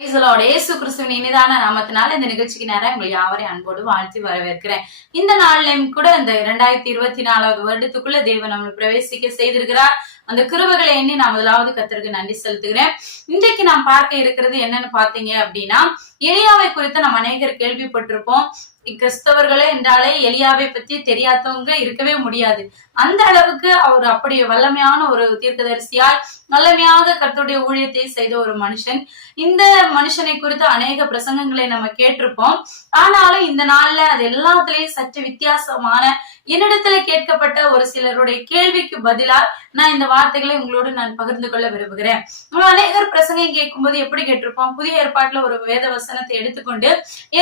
இயேசு கிறிஸ்துவின் இனிதான நாமத்தினால இந்த நிகழ்ச்சிக்கு நேரம் உங்களை யாவரையும் அன்போடு வாழ்த்தி வரவேற்கிறேன். இந்த நாள்லயும் கூட இந்த 2024வது வருடத்துக்குள்ள தேவன் நம்மளை பிரவேசிக்க செய்திருக்கிறார். அந்த கிருபைகளை எண்ணி நான் முதலாவது கர்த்தருக்கு நன்றி செலுத்துகிறேன். இன்றைக்கு நாம் பார்க்க இருக்கிறது என்னன்னு பாத்தீங்க அப்படின்னா, எலியாவை குறித்து நம்ம அநேகர் கேள்விப்பட்டிருப்போம். கிறிஸ்தவர்களே என்றாலே எலியாவை பத்தி தெரியாதவங்க இருக்கவே முடியாது. அந்த அளவுக்கு அவர் அப்படி வல்லமையான ஒரு தீர்க்கதரிசியாய் வல்லமையாக கர்த்தருடைய ஊழியத்தை செய்த ஒரு மனுஷன். இந்த மனுஷனை குறித்து அநேக பிரசங்கங்களை நம்ம கேட்டிருப்போம். ஆனாலும் இந்த நாள்ல அது எல்லாத்துலயும் சற்று வித்தியாசமான என்னிடத்துல கேட்கப்பட்ட ஒரு சிலருடைய கேள்விக்கு பதிலா நான் இந்த வார்த்தைகளை உங்களோடு நான் பகிர்ந்து கொள்ள விரும்புகிறேன். அநேகர் பிரசங்கம் கேட்கும்போது எப்படி கேட்டிருப்போம், புதிய ஏற்பாட்டுல ஒரு வேத வசனத்தை எடுத்துக்கொண்டு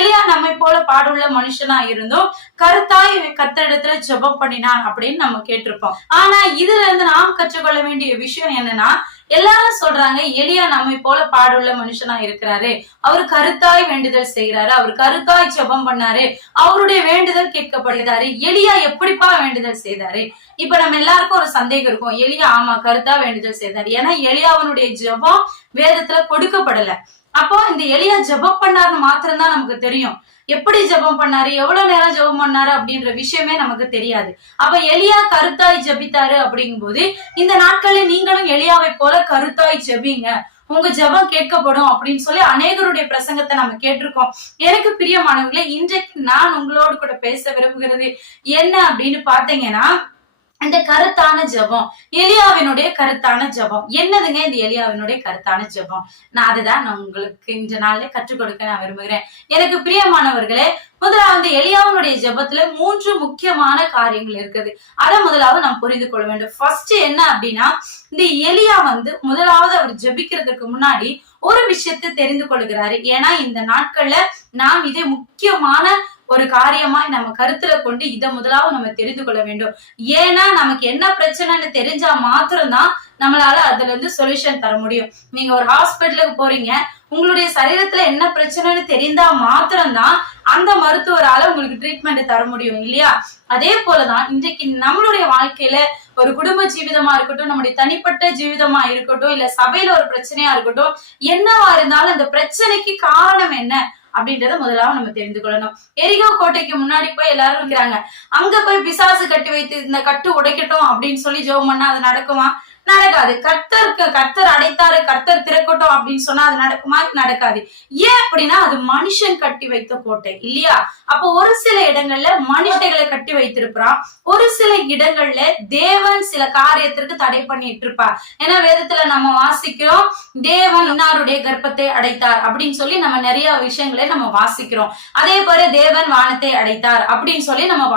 எலியா நம்மை போல பாடுள்ள மனுஷனா இருந்தும் கருத்தாய் கர்த்தரிடத்துல ஜெபம் பண்ணினான் அப்படின்னு நம்ம கேட்டிருப்போம். ஆனா இதுல இருந்து நாம் கற்றுக்கொள்ள வேண்டிய விஷயம் என்னன்னா, எல்லாரும் சொல்றாங்க எலியா நம்மை போல பாடுள்ள மனுஷனா இருக்கிறாரு, அவரு கருத்தாய் வேண்டுதல் செய்யறாரு, அவர் கருத்தாய் ஜெபம் பண்ணாரு, அவருடைய வேண்டுதல் கேட்கப்படுகிறாரு. எலியா எப்படிப்பா வேண்டுதல் செய்தாரு? இப்ப நம்ம எல்லாருக்கும் ஒரு சந்தேகம் இருக்கும், எலியா ஆமா கருத்தா வேண்டுதல் செய்தாரு, ஏன்னா எலியாவனுடைய ஜெபம் வேதத்துல கொடுக்கப்படல. அப்போ இந்த எலியா ஜெபம் பண்ணாருன்னு மாத்திரம்தான் நமக்கு தெரியும். எப்படி ஜெபம் பண்ணாரு, எவ்வளவு நேரம் ஜெபம் பண்ணாரு அப்படின்ற விஷயமே நமக்கு தெரியாது. அப்ப எலியா கருத்தாய் ஜெபித்தாரு அப்படிங்கும் போது இந்த நாட்களில் நீங்களும் எலியாவை போல கருத்தாய் ஜெபிங்க, உங்க ஜெபம் கேட்கப்படும் அப்படின்னு சொல்லி அநேகருடைய பிரசங்கத்தை நம்ம கேட்டிருக்கோம். எனக்கு பிரியமானவர்களே, இன்றைக்கு நான் உங்களோடு கூட பேச விரும்புகிறது என்ன அப்படின்னு பாத்தீங்கன்னா, இந்த கருத்தான ஜெபம், எலியாவினுடைய கருத்தான ஜெபம் என்னதுங்க? இந்த எலியாவினுடைய கருத்தான ஜெபம் நான் அதுதான் நான் உங்களுக்கு இந்த நாள்ல கற்றுக் கொடுக்க நான் விரும்புகிறேன். எனக்கு பிரியமானவர்களே, முதலாவது எலியாவினுடைய ஜெபத்துல 3 முக்கியமான காரியங்கள் இருக்குது. அதை முதலாவது நாம் புரிந்து கொள்ள வேண்டும். ஃபர்ஸ்ட் என்ன அப்படின்னா, இந்த எலியா முதலாவது அவர் ஜெபிக்கிறதுக்கு முன்னாடி ஒரு விஷயத்தை தெரிந்து கொள்கிறாரு. ஏன்னா இந்த நாட்கள்ல நாம் இதை முக்கியமான ஒரு காரியமாய் நம்ம கருத்துல கொண்டு இதை முதலாவது நம்ம தெரிந்து கொள்ள வேண்டும். ஏன்னா நமக்கு என்ன பிரச்சனைன்னு தெரிஞ்சா மாத்திரம்தான் நம்மளால அதுல இருந்து சொல்யூஷன் தர முடியும். நீங்க ஒரு ஹாஸ்பிட்டலுக்கு போறீங்க, உங்களுடைய சரீரத்துல என்ன பிரச்சனைன்னு தெரிந்தா மாத்திரம்தான் அந்த மருத்துவரால உங்களுக்கு ட்ரீட்மெண்ட் தர முடியும், இல்லையா? அதே போலதான் இன்றைக்கு நம்மளுடைய வாழ்க்கையில ஒரு குடும்ப ஜீவிதமா இருக்கட்டும், நம்முடைய தனிப்பட்ட ஜீவிதமா இருக்கட்டும், இல்ல சபையில ஒரு பிரச்சனையா இருக்கட்டும், என்னவா இருந்தாலும் அந்த பிரச்சனைக்கு காரணம் என்ன அப்படின்றத முதலாவது நம்ம தெரிந்து கொள்ளணும். எரிகோ கோட்டைக்கு முன்னாடி போய் எல்லாரும் இருக்கிறாங்க, அங்க போய் பிசாசு கட்டி வைத்து இந்த கட்டு உடைக்கட்டும் அப்படின்னு சொல்லி ஜெபம் பண்ணா அது நடக்குமா? நடக்காது. கர்த்தர் அடைத்தாரு, கர்த்தர் திறக்கட்டும் அப்படின்னு சொன்னா அது நடக்குமா? நடக்காது. ஏன் அப்படின்னா அது மனுஷன் கட்டி வைத்த கோட்டை, இல்லையா? அப்போ ஒரு சில இடங்கள்ல மனுஷங்களை கட்டி வைத்திருப்பான், ஒரு சில இடங்கள்ல தேவன் சில காரியத்திற்கு தடை பண்ணிட்டு இருப்பார். ஏன்னா வேதத்துல நம்ம வாசிக்கிறோம், தேவன் இன்னாருடைய கர்ப்பத்தை அடைத்தார் அப்படின்னு சொல்லி நம்ம நிறைய விஷயங்களை நம்ம வாசிக்கிறோம். அதே போல தேவன் வானத்தை அடைத்தார் அப்படின்னு சொல்லி நம்ம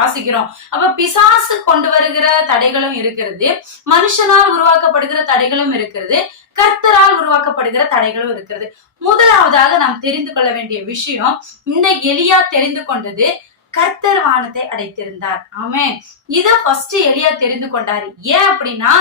வாசிக்கிறோம். அப்ப பிசாசு கொண்டு வருகிற தடைகளும் இருக்கிறது, மனுஷனா உருவாக்கப்படுகிற தடைகளும் இருக்கிறது, கர்த்தரால் உருவாக்கப்படுகிற தடைகளும் இருக்கிறது. முதலாவதாக நாம் தெரிந்து கொள்ள வேண்டிய விஷயம், இந்த எலியா தெரிந்து கொண்டது கர்த்தர் வானத்தை அடைத்திருந்தார். ஆமென். இத ஃபர்ஸ்ட் எலியா தெரிந்து கொண்டாரு. ஏன் அப்படின்னா,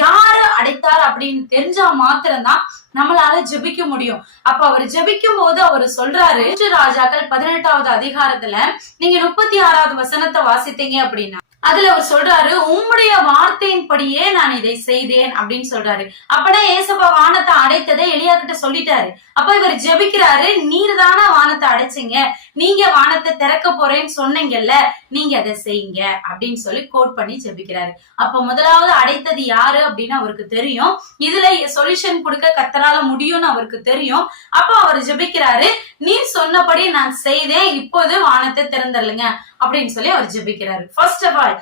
யாரு அடைத்தார் அப்படின்னு தெரிஞ்சா மாத்திரம்தான் நம்மளால ஜெபிக்க முடியும். அப்ப அவர் ஜெபிக்கும் போது அவர் சொல்றாரு, ராஜாக்கள் 18வது அதிகாரத்துல நீங்க 36வது வசனத்தை வாசித்தீங்க அப்படின்னா அதுல அவர் சொல்றாரு, உம்முடைய வார்த்தையின்படியே நான் இதை செய்தேன் அப்படின்னு சொல்றாரு. அப்பனா ஏசப்பா வானத்தை அடைத்ததை எலியா கிட்ட சொல்லிட்டாரு. அப்ப இவர் ஜெபிக்கிறாரு, நீர் தானே வானத்தை அடைச்சிங்க, நீங்க வானத்தை திறக்க போறேன்னு சொன்னீங்கல்ல, நீங்க அதை செய்யுங்க அப்படின்னு சொல்லி கோட் பண்ணி ஜெபிக்கிறாரு. அப்ப முதலாவது அடைத்தது யாரு அப்படின்னு அவருக்கு தெரியும். இதுல சொல்யூஷன் கொடுக்க கர்த்தரால முடியும்னு அவருக்கு தெரியும். அப்ப அவர் ஜெபிக்கிறாரு, நீர் சொன்னபடி நான் செய்தேன், இப்போது வானத்தை திறந்தல்லுங்க அப்படின்னு சொல்லி அவர் ஜெபிக்கிறாரு. ஃபர்ஸ்ட் ஆஃப் ஆல்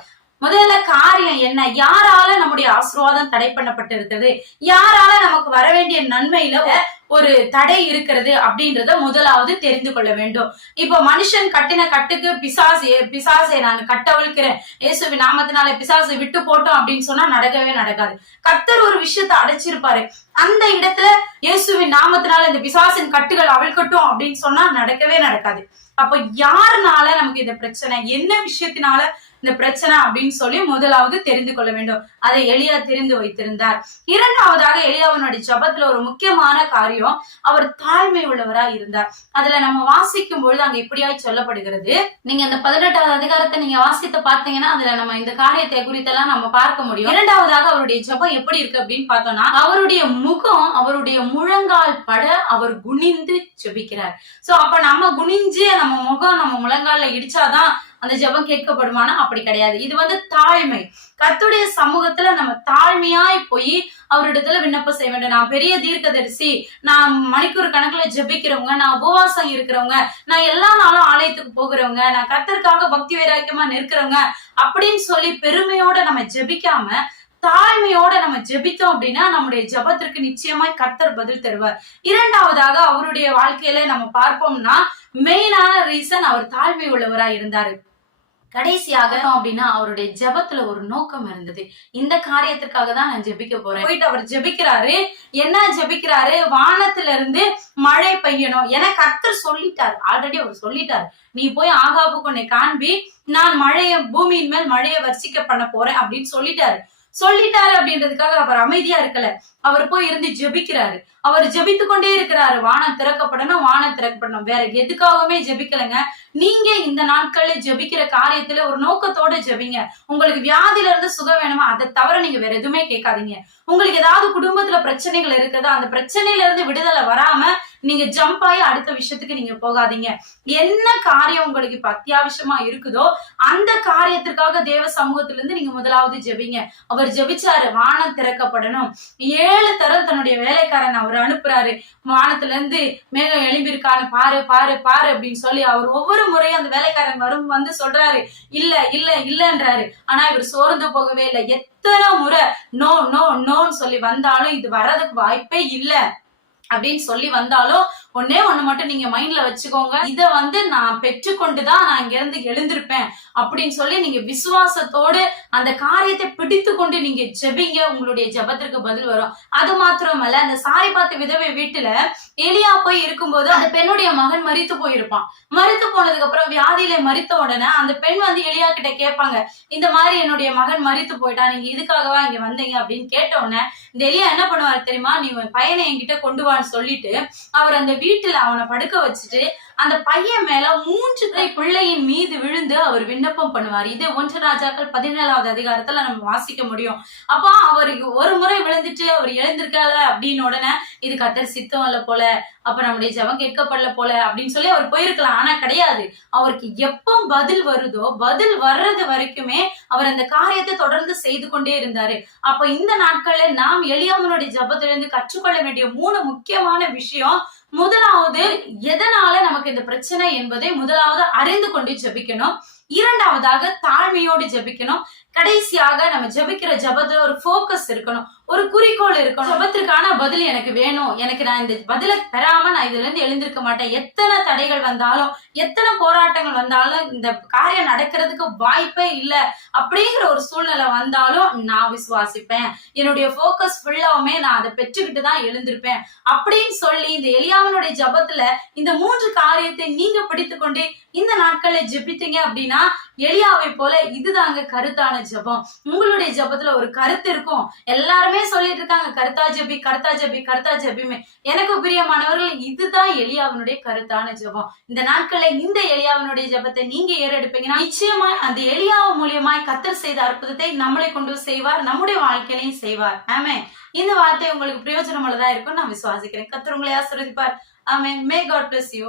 முதல்ல காரியம் என்ன, யாரால நம்முடைய ஆசீர்வாதம் தடை பண்ணப்பட்டு இருக்குது, யாரால நமக்கு வர வேண்டிய நன்மையில ஒரு தடை இருக்கிறது அப்படின்றத முதலாவது தெரிந்து கொள்ள வேண்டும். இப்ப மனுஷன் கட்டின கட்டுக்கு பிசாசை நான் கட்டவிழ்க்கிறேன், இயேசுவின் நாமத்தினால பிசாசை விட்டு போட்டோம் அப்படின்னு சொன்னா நடக்கவே நடக்காது. கர்த்தர் ஒரு விஷயத்தை அடைச்சிருப்பாரு, அந்த இடத்துல இயேசுவின் நாமத்தினால இந்த பிசாசின் கட்டுகள் அவிழ்கட்டும் அப்படின்னு சொன்னா நடக்கவே நடக்காது. அப்ப யாருனால நமக்கு இந்த பிரச்சனை, என்ன விஷயத்தினால இந்த பிரச்சனை அப்படின்னு சொல்லி முதலாவது தெரிந்து கொள்ள வேண்டும். அதை எலியா தெரிந்து வைத்திருந்தார். இரண்டாவதாக எலியாவினுடைய ஜபத்துல ஒரு முக்கியமான காரியம், அவர் தாழ்மை உள்ளவரா இருந்தார். அதுல நம்ம வாசிக்கும் பொழுது அங்க இப்படியாய் சொல்லப்படுகிறது. நீங்க இந்த 18வது அதிகாரத்தை நீங்க வாசித்து பார்த்தீங்கன்னா அதுல நம்ம இந்த காரியத்தை குறித்தெல்லாம் நம்ம பார்க்க முடியும். இரண்டாவதாக அவருடைய ஜபம் எப்படி இருக்கு அப்படின்னு பார்த்தோம்னா, அவருடைய முகம் அவருடைய முழங்கால் பட அவர் குனிந்து ஜெபிக்கிறார். சோ அப்ப நம்ம குனிஞ்சு நம்ம முகம் நம்ம முழங்கால இடிச்சாதான் அந்த ஜெபம் கேட்கப்படுமானா அப்படி கிடையாது. இது தாழ்மை. கர்த்தருடைய சமூகத்துல நம்ம தாழ்மையாய் போய் அவரிடத்துல விண்ணப்பம் செய்ய வேண்டும். நான் பெரிய தீர்க்கதரிசி, நான் மணிக்கூர் கணக்குல ஜெபிக்கிறவங்க, நான் உபவாசம் இருக்கிறவங்க, நான் எல்லா நாளும் ஆலயத்துக்கு போகிறவங்க, நான் கர்த்தருக்காக பக்தி வைராக்கியமா நிற்கிறவங்க அப்படின்னு சொல்லி பெருமையோட நம்ம ஜெபிக்காம தாழ்மையோட நம்ம ஜெபித்தோம் அப்படின்னா நம்முடைய ஜெபத்திற்கு நிச்சயமாய் கர்த்தர் பதில் தருவார். இரண்டாவதாக அவருடைய வாழ்க்கையில நம்ம பார்ப்போம்னா மெயினான ரீசன் அவர் தாழ்மை உள்ளவரா இருந்தாரு. கடைசியாக அப்படின்னா அவருடைய ஜெபத்துல ஒரு நோக்கம் இருந்தது. இந்த காரியத்திற்காக தான் நான் ஜெபிக்க போறேன். போயிட்டு அவர் ஜெபிக்கிறாரு. என்ன ஜெபிக்கிறாரு? வானத்துல இருந்து மழை பெய்யணும் என கர்த்தர் சொல்லிட்டார். ஆல்ரெடி அவர் சொல்லிட்டார், நீ போய் ஆகாபுக்கு உன்னை காண்பி, நான் பூமியின் மேல் மழையை வர்ஷிக்க பண்ண போறேன் அப்படின்னு சொல்லிட்டாரு அப்படின்றதுக்காக அவர் அமைதியா இருக்கல. அவர் போய் இருந்து ஜெபிக்கிறாரு. அவர் ஜெபித்து கொண்டே இருக்கிறாரு. வானம் திறக்கப்படணும். வேற எதுக்காகவுமே ஜெபிக்கலைங்க. நீங்க இந்த நாட்கள்ல ஜெபிக்கிற காரியத்துல ஒரு நோக்கத்தோட ஜெபிங்க. உங்களுக்கு வியாதியில இருந்து சுகம் வேணுமா, அதை தவிர நீங்க வேற எதுவுமே கேட்காதீங்க. உங்களுக்கு ஏதாவது குடும்பத்துல பிரச்சனைகள் இருக்குதா, அந்த பிரச்சனையில இருந்து விடுதலை வராம நீங்க ஜம்ப் ஆகி அடுத்த விஷயத்துக்கு நீங்க போகாதீங்க. என்ன காரியம் உங்களுக்கு இப்ப அத்தியாவசியமா இருக்குதோ அந்த காரியத்திற்காக தேவ சமூகத்துல இருந்து நீங்க முதலாவது ஜெபிங்க. அவர் ஜெபிச்சாரு, வானம் திறக்கப்படணும். 7 தரம் தன்னுடைய வேலைக்காரன் அவர் அனுப்புறாரு. வானத்துல இருந்து மேகம் எழும்பியிருக்கான்னு பாரு பாரு பாரு அப்படின்னு சொல்லி அவர் ஒவ்வொரு முறையும் அந்த வேலைக்காரன் வந்து சொல்றாரு, இல்ல இல்ல இல்லன்றாரு. ஆனா இவர் சோர்ந்து போகவே இல்லை. எத்தனை முறை நோ நோ நோன்னு சொல்லி வந்தாலும் இது வர்றதுக்கு வாய்ப்பே இல்லை அப்படின்னு சொல்லி வந்தாலும் ஒன்னே ஒண்ணு மட்டும் நீங்க மைண்ட்ல வச்சுக்கோங்க, இத நான் பெற்றுக்கொண்டுதான் நான் இங்க இருந்து எழுந்திருப்பேன் அப்படின்னு சொல்லி நீங்க விசுவாசத்தோடு அந்த காரியத்தை பிடித்து கொண்டு நீங்க ஜெபிங்க. உங்களுடைய ஜெபத்திற்கு பதில் வரும். அது மாத்திரமல்ல, அந்த சாரிபாத் விதவை வீட்டுல எலியா போய் இருக்கும்போது அந்த பெண்ணுடைய மகன் மரித்து போயிருப்பான். மரித்து போனதுக்கு அப்புறம் வியாதியில மரித்த உடனே அந்த பெண் எலியா கிட்ட கேட்பாங்க, இந்த மாதிரி என்னுடைய மகன் மரித்து போயிட்டான், நீங்க இதுக்காகவா இங்க வந்தீங்க அப்படின்னு கேட்ட உடனே இந்த எலியா என்ன பண்ணுவாரு தெரியுமா, நீ பையனை என்கிட்ட கொண்டு வான்னு சொல்லிட்டு அவர் அந்த வீட்டுல அவனை படுக்க வச்சுட்டு அந்த பையன் மேல 3 பிள்ளையின் மீது விழுந்து அவர் விண்ணப்பம் பண்ணுவார். இது 1 ராஜாக்கள் 17வது அதிகாரத்துல நம்ம வாசிக்க முடியும். அப்ப அவருக்கு ஒரு முறை விழுந்துட்டு அவர் எழுந்திருக்கால அப்படின்னு உடனே இது கர்த்தர் சித்தம் இல்ல போல, அப்ப நம்முடைய ஜெபம் கேட்கப்படல போல அப்படின்னு சொல்லி அவர் போயிருக்கலாம். ஆனா கிடையாது. அவருக்கு எப்ப பதில் வருதோ பதில் வர்றது வரைக்குமே அவர் அந்த காரியத்தை தொடர்ந்து செய்து கொண்டே இருந்தாரு. அப்ப இந்த நாட்கள்ல நாம் எலியாவினுடைய ஜெபத்திலிருந்து கற்றுக்கொள்ள வேண்டிய 3 முக்கியமான விஷயம். முதலாவது, எதனால நமக்கு இந்த பிரச்சனை என்பதை முதலாவது அறிந்து கொண்டு ஜெபிக்கணும். இரண்டாவதாக தாழ்மையோடு ஜெபிக்கணும். கடைசியாக நம்ம ஜெபிக்கிற ஜெபத்துல ஒரு போக்கஸ் இருக்கணும், ஒரு குறிக்கோள் இருக்கணும். ஜெபத்திற்கான பதில் எனக்கு வேணும், எனக்கு நான் இந்த பதிலை பெறாம நான் இதுல இருந்து எழுந்திருக்க மாட்டேன். எத்தனை தடைகள் வந்தாலும் எத்தனை போராட்டங்கள் வந்தாலும் இந்த காரியம் நடக்கிறதுக்கு வாய்ப்பே இல்லை அப்படிங்கிற ஒரு சூழ்நிலை வந்தாலும் நான் விசுவாசிப்பேன். என்னுடைய போக்கஸ் ஃபுல்லாவுமே நான் அதை பெற்றுக்கிட்டு தான் எழுந்திருப்பேன் அப்படின்னு சொல்லி இந்த எலியாவினுடைய ஜெபத்துல இந்த 3 காரியத்தை நீங்க பிடித்து கொண்டு இந்த நாட்களை ஜெபித்தீங்க அப்படின்னா எலியாவை போல இதுதாங்க கருத்தான ஜெபம். உங்களுடைய ஜெபத்துல ஒரு கருத்து இருக்கும். எல்லாருமே சொல்லிட்டு இருக்காங்க, கருத்தா ஜெபி கருத்தா ஜெபி கருத்தா ஜெபிமே. எனக்கு பிரியமானவர்கள், இதுதான் எலியாவினுடைய கருத்தான ஜெபம். இந்த நாட்களை இந்த எலியாவினுடைய ஜெபத்தை நீங்க ஏறெடுப்பீங்கன்னா நிச்சயமாய் அந்த எலியாவு மூலியமாய் கர்த்தர் செய்த அற்புதத்தை நம்மளை கொண்டு செய்வார், நம்முடைய வாழ்க்கையிலையும் செய்வார். ஆமென். இந்த வார்த்தை உங்களுக்கு பிரயோஜனம் உள்ளதா இருக்கும் நான் விசுவாசிக்கிறேன். கர்த்தர் உங்களை ஆசீர்வதிப்பார். ஆமென். May God bless you.